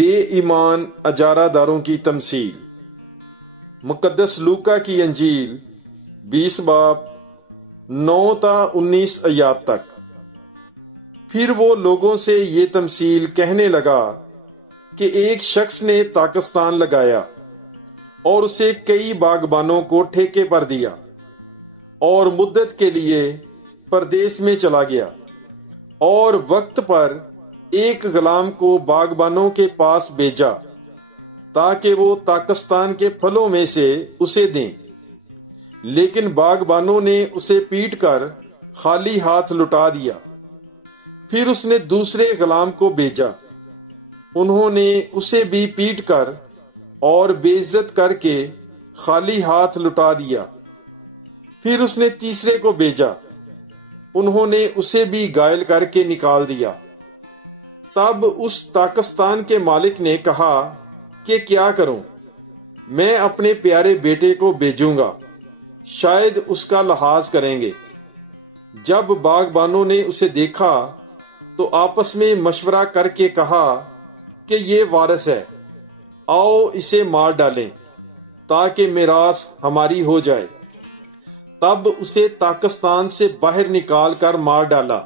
بے ایمان اجارہ داروں کی تمثیل۔ مقدس لوکا کی انجیل 20 باب 9 تا 19 آیات تک۔ پھر وہ لوگوں سے یہ تمثیل کہنے لگا کہ ایک شخص نے تاکستان لگایا اور اسے کئی باغبانوں کو ٹھیکے پر دیا اور مدت کے لیے پردیس میں چلا گیا، اور وقت پر ایک غلام کو باغبانوں کے پاس بھیجا تاکہ وہ تاکستان کے پھلوں میں سے اسے دیں، لیکن باغبانوں نے اسے پیٹ کر خالی ہاتھ لوٹا دیا۔ پھر اس نے دوسرے غلام کو بھیجا، انہوں نے اسے بھی پیٹ کر اور بے عزت کر کے خالی ہاتھ لوٹا دیا۔ پھر اس نے تیسرے کو بھیجا، انہوں نے اسے بھی گھائل کر کے نکال دیا۔ تب اس تاکستان کے مالک نے کہا کہ کیا کروں، میں اپنے پیارے بیٹے کو بھیجوں گا، شاید اس کا لحاظ کریں گے۔ جب باغبانوں نے اسے دیکھا تو آپس میں مشورہ کر کے کہا کہ یہ وارث ہے، آؤ اسے مار ڈالیں تاکہ میراث ہماری ہو جائے۔ تب اسے تاکستان سے باہر نکال کر مار ڈالا۔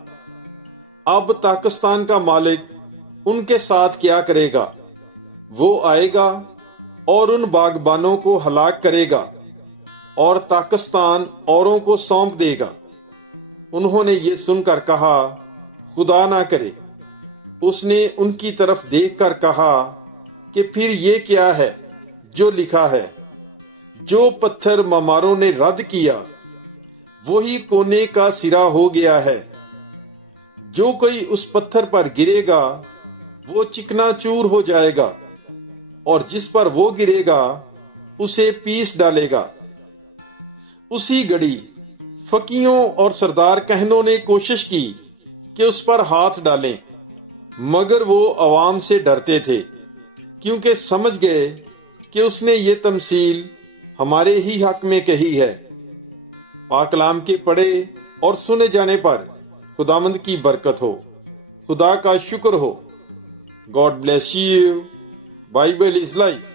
اب تاکستان کا مالک ان کے ساتھ کیا کرے گا؟ وہ آئے گا اور ان باغبانوں کو ہلاک کرے گا اور تاکستان اوروں کو سونپ دے گا۔ انہوں نے یہ سن کر کہا، خدا نہ کرے۔ اس نے ان کی طرف دیکھ کر کہا کہ پھر یہ کیا ہے جو لکھا ہے، جو پتھر معماروں نے رد کیا وہی کونے کا سرا ہو گیا ہے۔ جو کوئی اس پتھر پر گرے گا وہ چکنا چور ہو جائے گا، اور جس پر وہ گرے گا اسے پیس ڈالے گا۔ اسی گھڑی فقیہوں اور سردار کہنوں نے کوشش کی کہ اس پر ہاتھ ڈالیں، مگر وہ عوام سے ڈرتے تھے، کیونکہ سمجھ گئے کہ اس نے یہ تمثیل ہمارے ہی حق میں کہی ہے۔ پاک کلام کے پڑھے اور سنے جانے پر خداوند کی برکت ہو۔ خدا کا شکر ہو۔ God bless you. Bible is life.